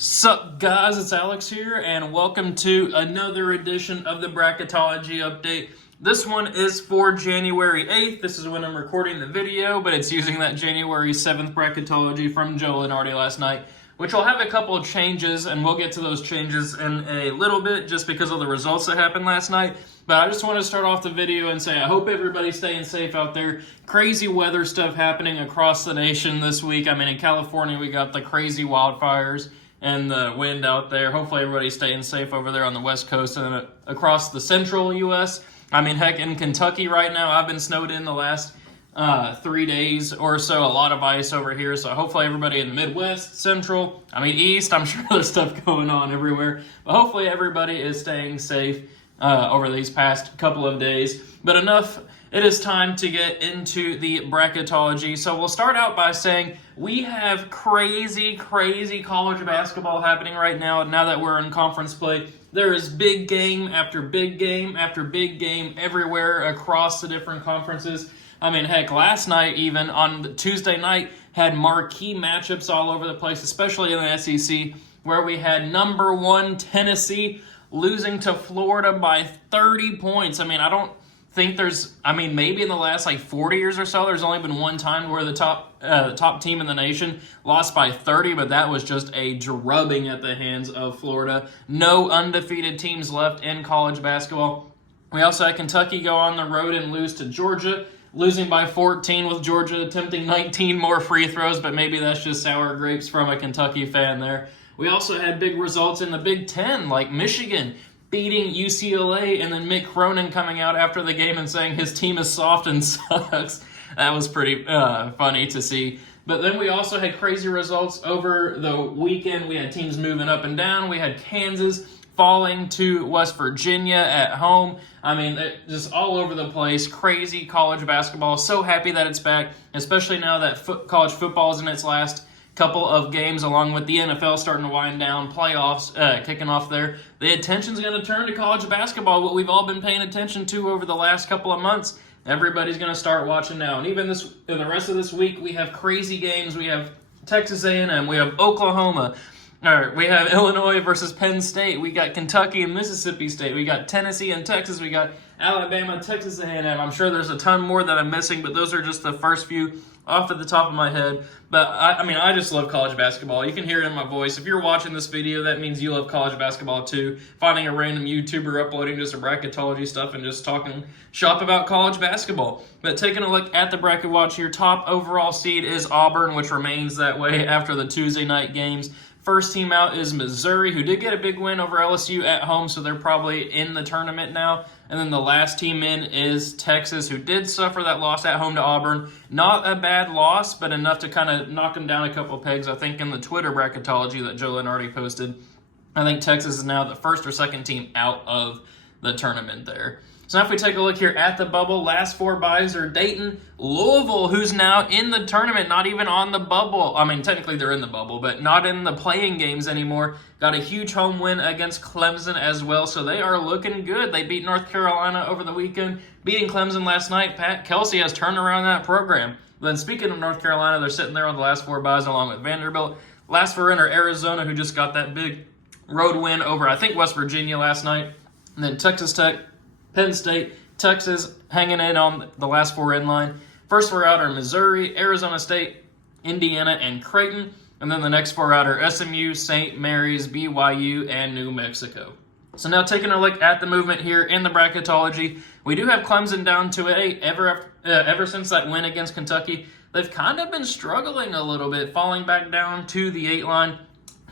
Sup guys, it's Alex here and welcome to another edition of the Bracketology update. This one is for January 8th. This is when I'm recording the video, but it's using that January 7th Bracketology from Joe Lunardi last night, which will have a couple of changes, and we'll get to those changes in a little bit just because of the results that happened last night. But I just want to start off the video and say I hope everybody's staying safe out there. Crazy weather stuff happening across the nation this week. I mean, in California, we got the crazy wildfires and the wind out there. Hopefully everybody's staying safe over there on the West Coast and across the central U.S. I mean, heck, in Kentucky right now, I've been snowed in the last 3 days or so. A lot of ice over here, so hopefully everybody in the Midwest, Central, East, I'm sure there's stuff going on everywhere. But hopefully everybody is staying safe over these past couple of days. But enough. It is time to get into the bracketology. So we'll start out by saying we have crazy college basketball happening right now that we're in conference play. There is big game after big game after big game everywhere across the different conferences. I mean, heck, last night even on the Tuesday night had marquee matchups all over the place, especially in the SEC, where we had number 1 Tennessee losing to Florida by 30 points. I mean, I don't think maybe in the last 40 years or so, there's only been one time where the top team in the nation lost by 30, but that was just a drubbing at the hands of Florida. No undefeated teams left in college basketball. We also had Kentucky go on the road and lose to Georgia, losing by 14 with Georgia attempting 19 more free throws, but maybe that's just sour grapes from a Kentucky fan there. We also had big results in the Big Ten, like Michigan beating UCLA, and then Mick Cronin coming out after the game and saying his team is soft and sucks. That was pretty funny to see. But then we also had crazy results over the weekend. We had teams moving up and down. We had Kansas falling to West Virginia at home. I mean, just all over the place. Crazy college basketball. So happy that it's back, especially now that college football is in its last couple of games, along with the NFL starting to wind down, playoffs kicking off there. The attention's going to turn to college basketball, what we've all been paying attention to over the last couple of months. Everybody's going to start watching now. And even the rest of this week, we have crazy games. We have Texas A&M. We have Oklahoma. We have Illinois versus Penn State. We got Kentucky and Mississippi State. We got Tennessee and Texas. We got Alabama, Texas A&M. I'm sure there's a ton more that I'm missing, but those are just the first few off at the top of my head. But I just love college basketball. You can hear it in my voice. If you're watching this video, that means you love college basketball too. Finding a random YouTuber uploading just a bracketology stuff and just talking shop about college basketball. But taking a look at the bracket watch, your top overall seed is Auburn, which remains that way after the Tuesday night games. First team out is Missouri, who did get a big win over LSU at home, so they're probably in the tournament now. And then the last team in is Texas, who did suffer that loss at home to Auburn. Not a bad loss, but enough to kind of knock them down a couple pegs. I think in the Twitter bracketology that Joe Lunardi posted, I think Texas is now the first or second team out of the tournament there. So now if we take a look here at the bubble, last 4 byes are Dayton, Louisville, who's now in the tournament, not even on the bubble. I mean, technically they're in the bubble, but not in the playing games anymore. Got a huge home win against Clemson as well, so they are looking good. They beat North Carolina over the weekend, beating Clemson last night. Pat Kelsey has turned around that program. Then speaking of North Carolina, they're sitting there on the last 4 byes along with Vanderbilt. Last 4 in are Arizona, who just got that big road win over, I think, West Virginia last night. And then Texas Tech, Penn State, Texas hanging in on the last 4 in line. First 4 out are Missouri, Arizona State, Indiana, and Creighton. And then the next 4 out are SMU, St. Mary's, BYU, and New Mexico. So now taking a look at the movement here in the bracketology, we do have Clemson down to 8. Ever since that win against Kentucky, they've kind of been struggling a little bit, falling back down to the 8 line.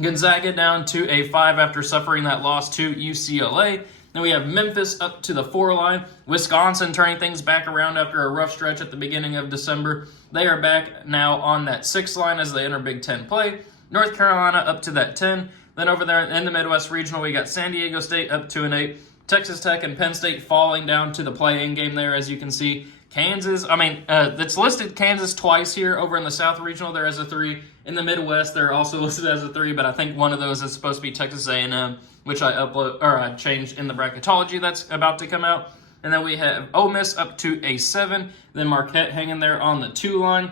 Gonzaga down to a 5 after suffering that loss to UCLA. Then we have Memphis up to the 4 line. Wisconsin turning things back around after a rough stretch at the beginning of December. They are back now on that 6 line as they enter Big Ten play. North Carolina up to that 10. Then over there in the Midwest Regional, we got San Diego State up to an 8. Texas Tech and Penn State falling down to the play-in game there, as you can see. Kansas, that's listed Kansas twice here. Over in the South Regional, there is a 3. In the Midwest, they're also listed as a 3, but I think one of those is supposed to be Texas A&M, which I changed in the bracketology that's about to come out. And then we have Ole Miss up to a 7. Then Marquette hanging there on the 2 line,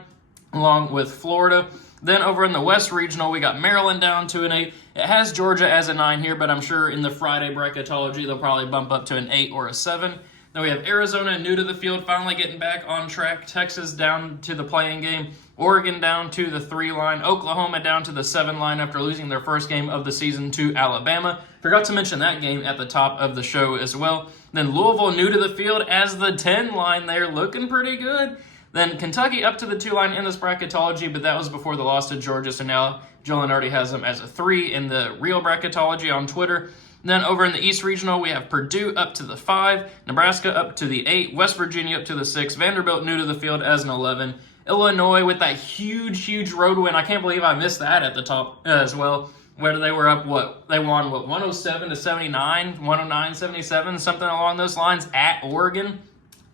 along with Florida. Then over in the West Regional, we got Maryland down to an 8. It has Georgia as a 9 here, but I'm sure in the Friday bracketology, they'll probably bump up to an 8 or a 7. Then we have Arizona new to the field, finally getting back on track. Texas down to the playing game. Oregon down to the 3 line. Oklahoma down to the 7 line after losing their first game of the season to Alabama. Forgot to mention that game at the top of the show as well. Then Louisville new to the field as the 10 line there, looking pretty good. Then Kentucky up to the 2 line in this bracketology, but that was before the loss to Georgia, so now Joe Lunardi has them as a 3 in the real bracketology on Twitter. Then over in the East Regional, we have Purdue up to the 5, Nebraska up to the 8, West Virginia up to the 6, Vanderbilt new to the field as an 11, Illinois with that huge road win. I can't believe I missed that at the top as well, where they were up, they won 107 to 79, 109, 77, something along those lines at Oregon.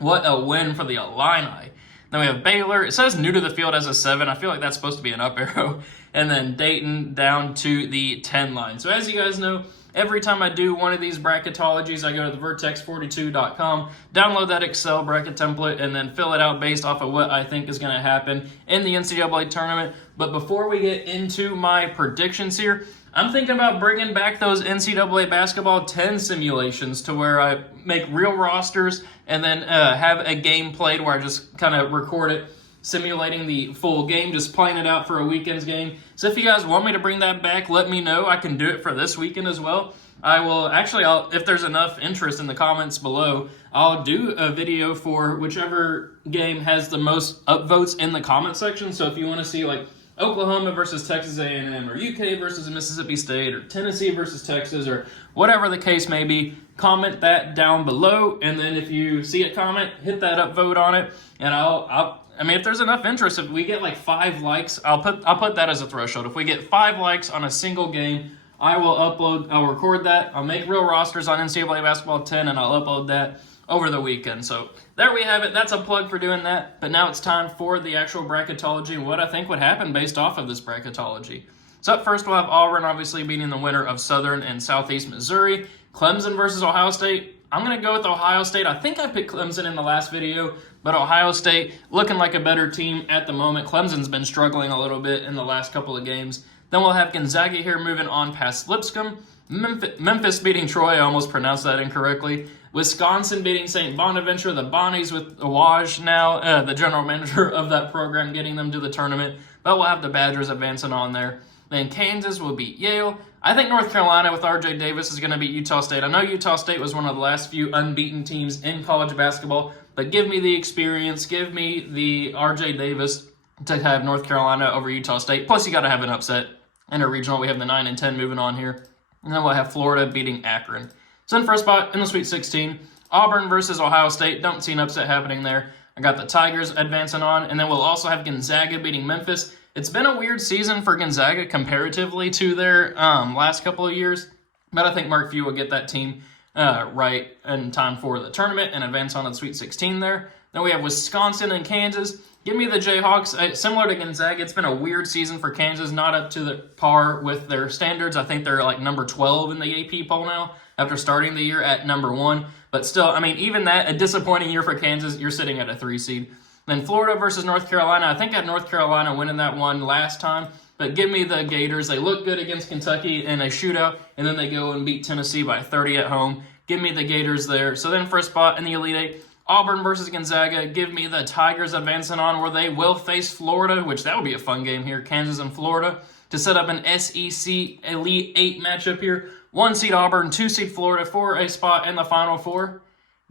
What a win for the Illini. Then we have Baylor. It says new to the field as a 7. I feel like that's supposed to be an up arrow. And then Dayton down to the 10 line. So as you guys know, every time I do one of these bracketologies, I go to the vertex42.com, download that Excel bracket template, and then fill it out based off of what I think is going to happen in the NCAA tournament. But before we get into my predictions here, I'm thinking about bringing back those NCAA basketball 10 simulations to where I make real rosters and then have a game played where I just kind of record it, simulating the full game, just playing it out for a weekend's game. So if you guys want me to bring that back, let me know. I can do it for this weekend as well. If there's enough interest in the comments below, I'll do a video for whichever game has the most upvotes in the comment section. So if you want to see like Oklahoma versus Texas A&M, or UK versus Mississippi State, or Tennessee versus Texas, or whatever the case may be, comment that down below. And then if you see a comment, hit that upvote on it. And if there's enough interest, if we get like 5 likes, I'll put that as a threshold. If we get 5 likes on a single game, I'll record that. I'll make real rosters on NCAA Basketball 10, and I'll upload that over the weekend. So there we have it. That's a plug for doing that. But now it's time for the actual bracketology and what I think would happen based off of this bracketology. So up first, we'll have Auburn obviously beating the winner of Southern and Southeast Missouri. Clemson versus Ohio State. I'm going to go with Ohio State. I think I picked Clemson in the last video, but Ohio State looking like a better team at the moment. Clemson's been struggling a little bit in the last couple of games. Then we'll have Gonzaga here moving on past Lipscomb. Memphis beating Troy. I almost pronounced that incorrectly. Wisconsin beating St. Bonaventure. The Bonnies with Awaj now, the general manager of that program, getting them to the tournament. But we'll have the Badgers advancing on there. Then Kansas will beat Yale. I think North Carolina with R.J. Davis is going to beat Utah State. I know Utah State was one of the last few unbeaten teams in college basketball, but give me the experience, give me the R.J. Davis to have North Carolina over Utah State. Plus, you got to have an upset in a regional. We have the 9 and 10 moving on here. And then we'll have Florida beating Akron. So in first spot in the Sweet 16, Auburn versus Ohio State. Don't see an upset happening there. I got the Tigers advancing on, and then we'll also have Gonzaga beating Memphis. It's been a weird season for Gonzaga comparatively to their last couple of years, but I think Mark Few will get that team right in time for the tournament and advance on to the Sweet 16 there. Then we have Wisconsin and Kansas. Give me the Jayhawks. Similar to Gonzaga, it's been a weird season for Kansas, not up to the par with their standards. I think they're like number 12 in the AP poll now after starting the year at number 1. But still, even that, a disappointing year for Kansas. You're sitting at a 3 seed. Then Florida versus North Carolina. I think I had North Carolina winning that one last time, but give me the Gators. They look good against Kentucky in a shootout, and then they go and beat Tennessee by 30 at home. Give me the Gators there. So then first spot in the Elite Eight, Auburn versus Gonzaga. Give me the Tigers advancing on where they will face Florida, which that would be a fun game here, Kansas and Florida, to set up an SEC Elite Eight matchup here. 1 seed Auburn, 2 seed Florida for a spot in the Final Four.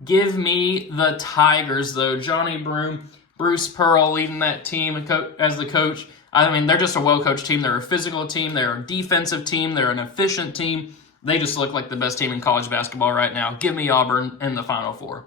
Give me the Tigers, though. Johnny Broome, Bruce Pearl leading that team as the coach. They're just a well-coached team. They're a physical team. They're a defensive team. They're an efficient team. They just look like the best team in college basketball right now. Give me Auburn in the Final Four.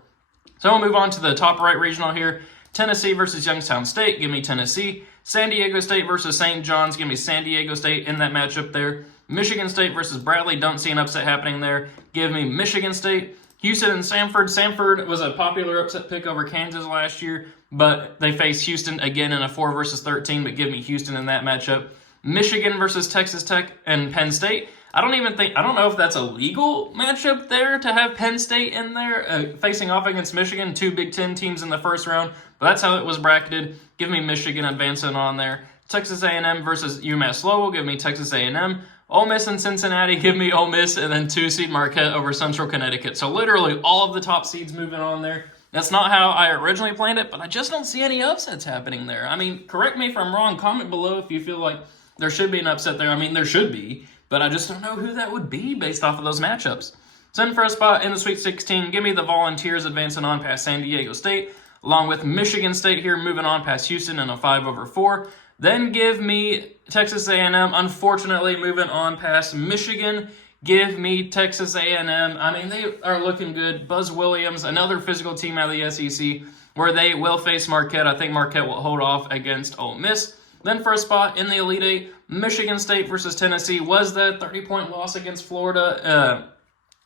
So we'll move on to the top right regional here. Tennessee versus Youngstown State. Give me Tennessee. San Diego State versus St. John's. Give me San Diego State in that matchup there. Michigan State versus Bradley. Don't see an upset happening there. Give me Michigan State. Houston and Samford. Samford was a popular upset pick over Kansas last year, but they face Houston again in a 4 versus 13, but give me Houston in that matchup. Michigan versus Texas Tech and Penn State. I don't know if that's a legal matchup there to have Penn State in there facing off against Michigan, 2 Big Ten teams in the first round, but that's how it was bracketed. Give me Michigan advancing on there. Texas A&M versus UMass Lowell, give me Texas A&M. Ole Miss and Cincinnati, give me Ole Miss, and then 2-seed Marquette over Central Connecticut. So literally all of the top seeds moving on there. That's not how I originally planned it, but I just don't see any upsets happening there. I mean, correct me if I'm wrong. Comment below if you feel like there should be an upset there. I mean, there should be, but I just don't know who that would be based off of those matchups. So then for a spot in the Sweet 16, give me the Volunteers advancing on past San Diego State, along with Michigan State here moving on past Houston in a 5/4. Then give me Texas A&M, unfortunately, moving on past Michigan. Give me Texas A&M. I mean, they are looking good. Buzz Williams, another physical team out of the SEC, where they will face Marquette. I think Marquette will hold off against Ole Miss. Then for a spot in the Elite Eight, Michigan State versus Tennessee. Was the 30-point loss against Florida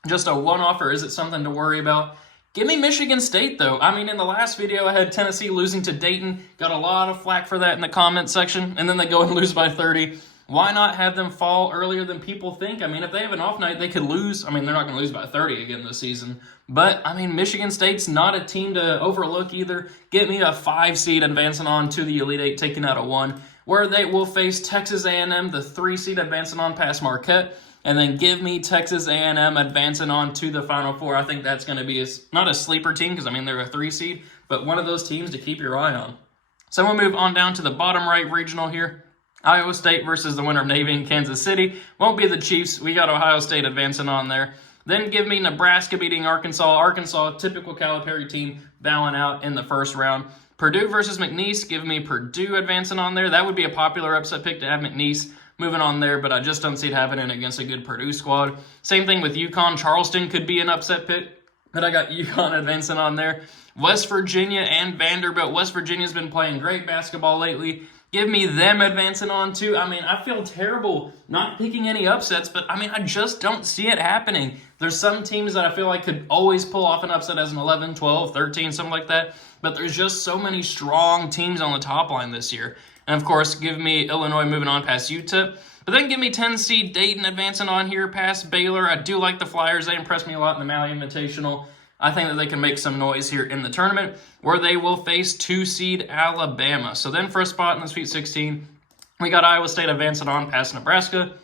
just a one-off, or is it something to worry about? Give me Michigan State, though. I mean, in the last video, I had Tennessee losing to Dayton. Got a lot of flack for that in the comment section, and then they go and lose by 30. Why not have them fall earlier than people think? I mean, if they have an off night, they could lose. I mean, they're not going to lose by 30 again this season. But, I mean, Michigan State's not a team to overlook either. Get me a 5-seed advancing on to the Elite Eight, taking out a 1, where they will face Texas A&M, the 3-seed advancing on past Marquette. And then give me Texas A&M advancing on to the Final Four. I think that's going to be not a sleeper team because, I mean, they're a 3-seed, but one of those teams to keep your eye on. So we'll move on down to the bottom right regional here. Iowa State versus the winner of Navy and Kansas City. Won't be the Chiefs. We got Ohio State advancing on there. Then give me Nebraska beating Arkansas. Arkansas, typical Calipari team, bowing out in the first round. Purdue versus McNeese. Give me Purdue advancing on there. That would be a popular upset pick to have McNeese moving on there, but I just don't see it happening against a good Purdue squad. Same thing with UConn. Charleston could be an upset pick, but I got UConn advancing on there. West Virginia and Vanderbilt. West Virginia's been playing great basketball lately. Give me them advancing on too. I mean, I feel terrible not picking any upsets, but I mean, I just don't see it happening. There's some teams that I feel like could always pull off an upset as an 11, 12, 13, something like that, but there's just so many strong teams on the top line this year. And, of course, give me Illinois moving on past Utah. But then give me 10-seed Dayton advancing on here past Baylor. I do like the Flyers. They impressed me a lot in the Maui Invitational. I think that they can make some noise here in the tournament, where they will face 2-seed Alabama. So then for a spot in the Sweet 16, we got Iowa State advancing on past Nebraska.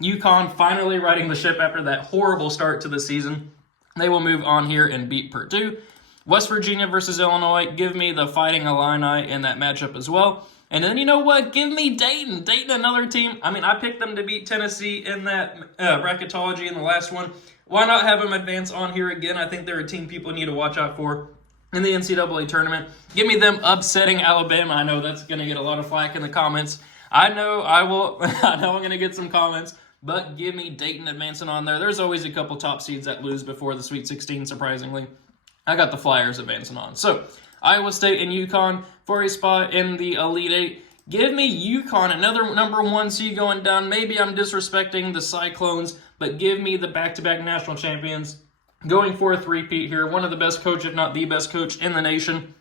UConn finally riding the ship after that horrible start to the season. They will move on here and beat Purdue. West Virginia versus Illinois. Give me the Fighting Illini in that matchup as well. And then, you know what? Give me Dayton. Dayton, another team. I mean, I picked them to beat Tennessee in that bracketology in the last one. Why not have them advance on here again? I think they're a team people need to watch out for in the NCAA tournament. Give me them upsetting Alabama. I know that's going to get a lot of flack in the comments. I know I will. I know I'm going to get some comments, but give me Dayton advancing on there. There's always a couple top seeds that lose before the Sweet 16, surprisingly. I got the Flyers advancing on. So, Iowa State and UConn for a spot in the Elite Eight. Give me UConn, another number 1 seed going down. Maybe I'm disrespecting the Cyclones, but give me the back-to-back national champions going for a three-peat here. One of the best coach, if not the best coach in the nation.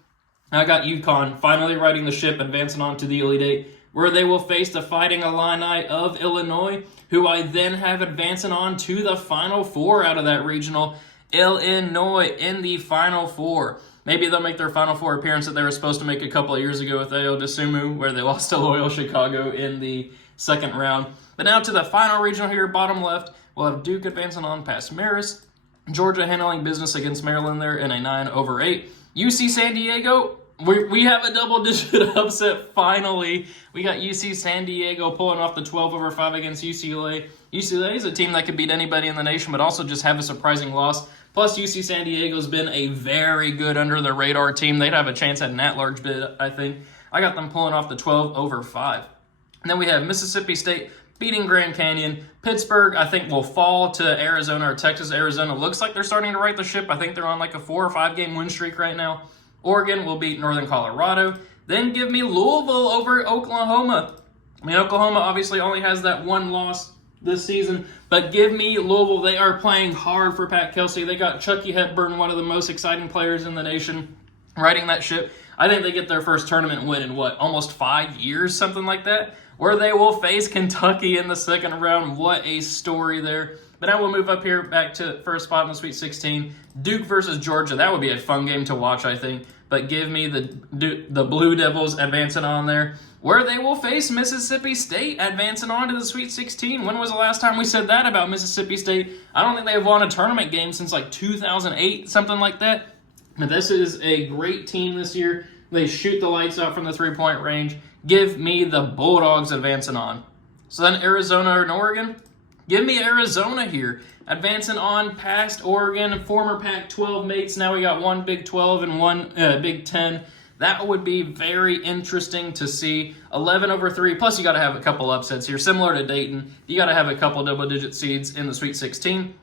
I got UConn finally riding the ship, advancing on to the Elite Eight, where they will face the Fighting Illini of Illinois, who I then have advancing on to the Final Four out of that regional. Illinois in the Final Four. Maybe they'll make their Final Four appearance that they were supposed to make a couple of years ago with Ayo DeSumo, where they lost to Loyola Chicago in the second round. But now to the final regional here, bottom left, we'll have Duke advancing on past Marist. Georgia handling business against Maryland there in a 9/8. UC San Diego, we have a double-digit upset finally. We got UC San Diego pulling off the 12/5 against UCLA. UCLA is a team that could beat anybody in the nation, but also just have a surprising loss. Plus, UC San Diego's been a very good under-the-radar team. They'd have a chance at an at-large bid, I think. I got them pulling off the 12/5. And then we have Mississippi State beating Grand Canyon. Pittsburgh, I think, will fall to Arizona or Texas. Arizona looks like they're starting to right the ship. I think they're on like a 4 or 5 game win streak right now. Oregon will beat Northern Colorado. Then give me Louisville over Oklahoma. I mean, Oklahoma obviously only has that one loss this season, but give me Louisville. They are playing hard for Pat Kelsey. They got Chucky Hepburn, one of the most exciting players in the nation, riding that ship. I think they get their first tournament win in almost 5 years, something like that, where they will face Kentucky in the second round. What a story there. But now we'll move up here back to first spot in the Sweet 16. Duke versus Georgia. That would be a fun game to watch, I think. But give me the Blue Devils advancing on there. where they will face Mississippi State, advancing on to the Sweet 16. When was the last time we said that about Mississippi State? I don't think they've won a tournament game since like 2008, something like that. But this is a great team this year. They shoot the lights out from the three-point range. Give me the Bulldogs advancing on. So then Arizona and Oregon. Give me Arizona here. Advancing on past Oregon, former Pac-12 mates. Now we got one Big 12 and one Big 10. That would be very interesting to see. 11/3. Plus, you got to have a couple upsets here. Similar to Dayton, you got to have a couple double-digit seeds in the Sweet 16,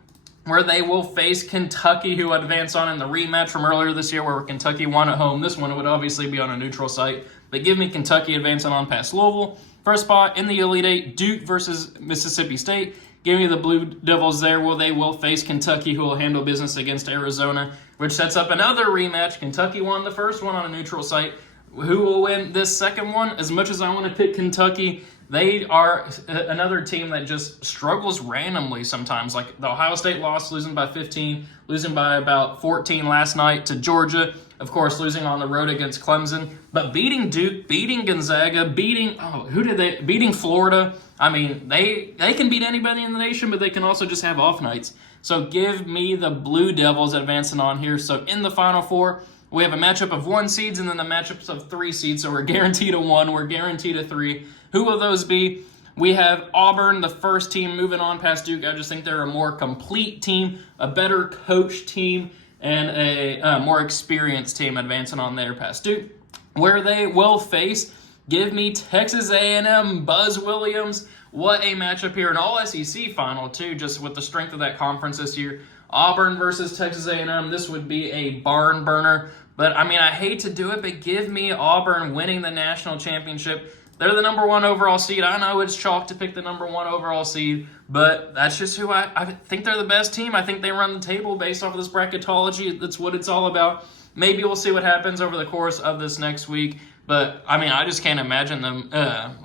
where they will face Kentucky, who advance on in the rematch from earlier this year, where Kentucky won at home. This one would obviously be on a neutral site. But give me Kentucky advancing on past Louisville. First spot in the Elite Eight, Duke versus Mississippi State. Give me the Blue Devils there, where they will face Kentucky, who will handle business against Arizona, which sets up another rematch. Kentucky won the first one on a neutral site. Who will win this second one? As much as I want to pick Kentucky, they are another team that just struggles randomly sometimes. Like the Ohio State loss, losing by 15, losing by about 14 last night to Georgia. Of course, losing on the road against Clemson, but beating Duke, beating Gonzaga, beating Florida. I mean, they can beat anybody in the nation, but they can also just have off nights. So give me the Blue Devils advancing on here. So in the Final Four, we have a matchup of 1 seeds and then the matchups of 3 seeds. So we're guaranteed a 1, we're guaranteed a 3. Who will those be? We have Auburn, the first team, moving on past Duke. I just think they're a more complete team, a better coached team, and a more experienced team advancing on there past Duke. Where they will face, give me Texas A&M, Buzz Williams. What a matchup here. An all-SEC final, too, just with the strength of that conference this year. Auburn versus Texas A&M. This would be a barn burner. But, I mean, I hate to do it, but give me Auburn winning the national championship. They're the number 1 overall seed. I know it's chalk to pick the number 1 overall seed, but that's just who I think they're the best team. I think they run the table based off of this bracketology. That's what it's all about. Maybe we'll see what happens over the course of this next week. But, I mean, I just can't imagine them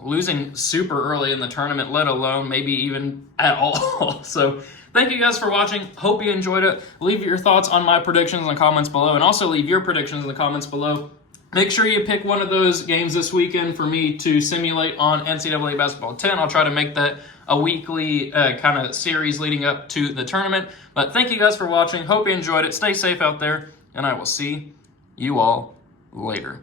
losing super early in the tournament, let alone maybe even at all. So, thank you guys for watching. Hope you enjoyed it. Leave your thoughts on my predictions in the comments below, and also leave your predictions in the comments below. Make sure you pick one of those games this weekend for me to simulate on NCAA Basketball 10. I'll try to make that a weekly kind of series leading up to the tournament. But thank you guys for watching. Hope you enjoyed it. Stay safe out there, and I will see you all later.